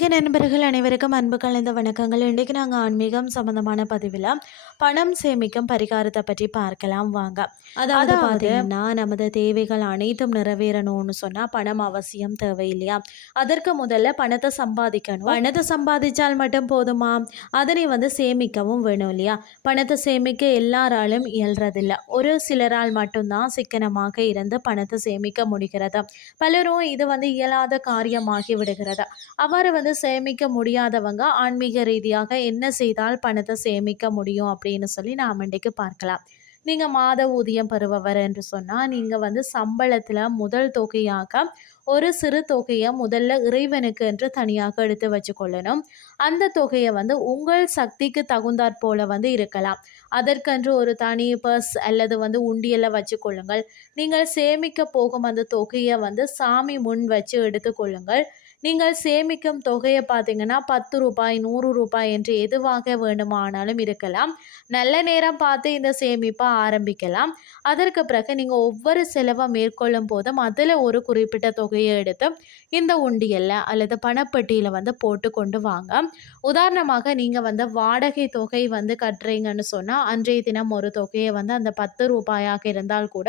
நண்பர்கள் அனைவருக்கும் அன்பு கலந்த வணக்கங்கள். இன்றைக்கு நாங்கள் ஆன்மீகம் சம்பந்தமான பதிவில் பணம் சேமிக்கும் பரிகாரத்தை பற்றி பார்க்கலாம் வாங்க. அதாவது பார்த்தீங்கன்னா நமது தேவைகள் அனைத்தும் நிறைவேறணும்னு சொன்னால் பணம் அவசியம் தேவை இல்லையா அதற்கு முதல்ல பணத்தை சம்பாதிக்கணும். பணத்தை சம்பாதிச்சால் மட்டும் போதுமா? அதனை வந்து சேமிக்கவும் வேணும் இல்லையா? பணத்தை சேமிக்க எல்லாராலும் இயல்றதில்ல. ஒரு சிலரால் மட்டும்தான் சிக்கனமாக இருந்து பணத்தை சேமிக்க முடிகிறது? பலரும் இது வந்து இயலாத காரியமாகி விடுகிறது? அவ்வாறு வந்து சேமிக்க முடியாதவங்க ஆன்மீக ரீதியாக என்ன செய்தால் பணத்தை சேமிக்க முடியும் அப்படின்னு சொல்லி நாம் இன்றைக்கு பார்க்கலாம். நீங்கள் மாத ஊதியம் பெறுபவர் என்று சொன்னால் நீங்கள் வந்து சம்பளத்தில் முதல் தொகையாக ஒரு சிறு தொகையை முதல்ல இறைவனுக்கு என்று தனியாக எடுத்து வச்சுக்கொள்ளணும். அந்த தொகையை வந்து உங்கள் சக்திக்கு தகுந்தாற் போல வந்து இருக்கலாம். அதற்கென்று ஒரு தனி பர்ஸ் அல்லது வந்து உண்டியலில் வச்சுக்கொள்ளுங்கள். நீங்கள் சேமிக்க போகும் அந்த தொகையை வந்து சாமி முன் வச்சு எடுத்துக்கொள்ளுங்கள். நீங்கள் சேமிக்கும் தொகையை பார்த்தீங்கன்னா பத்து ரூபாய் நூறு ரூபாய் என்று எதுவாக வேண்டுமானாலும் இருக்கலாம். நல்ல நேரம் பார்த்து இந்த சேமிப்பை ஆரம்பிக்கலாம். அதற்கு பிறகு நீங்கள் ஒவ்வொரு செலவை மேற்கொள்ளும் போதும் அதில் ஒரு குறிப்பிட்ட தொகையை எடுத்து இந்த உண்டியலில் அல்லது பணப்பட்டியில் வந்து போட்டு கொண்டு வாங்க. உதாரணமாக நீங்கள் வந்து வாடகை தொகை வந்து கட்டுறீங்கன்னு சொன்னால் அன்றைய தினம் ஒரு தொகையை வந்து அந்த பத்து ரூபாயாக இருந்தால் கூட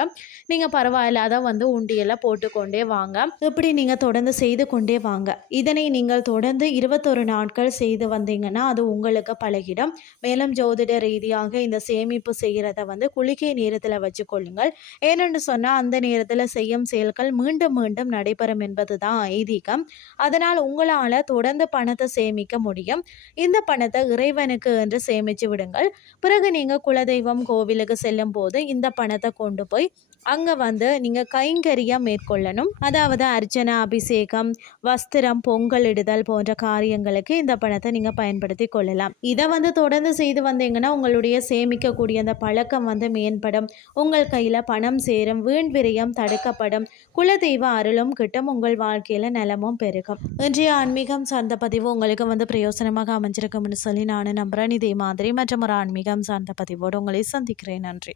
நீங்கள் பரவாயில்ல அதை வந்து உண்டியலில் போட்டுக்கொண்டே வாங்க. இப்படி நீங்கள் தொடர்ந்து செய்து கொண்டே வாங்க. இதனை நீங்கள் தொடர்ந்து இருபத்தொரு நாட்கள் செய்து வந்தீங்கன்னா அது உங்களுக்கு பழகிடும். மேலும் ஜோதிட ரீதியாக இந்த சேமிப்பு செய்கிறத வந்து குளிக்கை நேரத்தில் வச்சுக்கொள்ளுங்கள். ஏனென்று சொன்னால் அந்த நேரத்தில் செய்யும் செயல்கள் மீண்டும் மீண்டும் நடைபெறும் என்பது தான் ஐதீகம். அதனால் உங்களால் தொடர்ந்து பணத்தை சேமிக்க முடியும். இந்த பணத்தை இறைவனுக்கு என்று சேமித்து விடுங்கள். பிறகு நீங்கள் குலதெய்வம் கோவிலுக்கு செல்லும் போது இந்த பணத்தை கொண்டு போய் அங்கே வந்து நீங்கள் கைங்கரியம் மேற்கொள்ளணும். அதாவது அர்ச்சனை அபிஷேகம் வஸ்திரம் பொங்கல் இடுதல் போன்ற காரியங்களுக்கு இந்த பணத்தை நீங்கள் பயன்படுத்தி கொள்ளலாம். இதை வந்து தொடர்ந்து செய்து வந்தீங்கன்னா உங்களுடைய சேமிக்கக்கூடிய அந்த பழக்கம் வந்து மேம்படும். உங்கள் கையில் பணம் சேரும் வீண் விரயம் தடுக்கப்படும். குலதெய்வ அருளும் கிட்டும் உங்கள் வாழ்க்கையில் நலமும் பெருகும். இன்றைய ஆன்மீகம் சார்ந்த பதிவு உங்களுக்கு வந்து பிரயோசனமாக அமைஞ்சிருக்கும்னு சொல்லி நான் நம்புகிறேன் இதே மாதிரி மற்றும் ஒரு ஆன்மீகம் சார்ந்த பதிவோடு உங்களை சந்திக்கிறேன். நன்றி.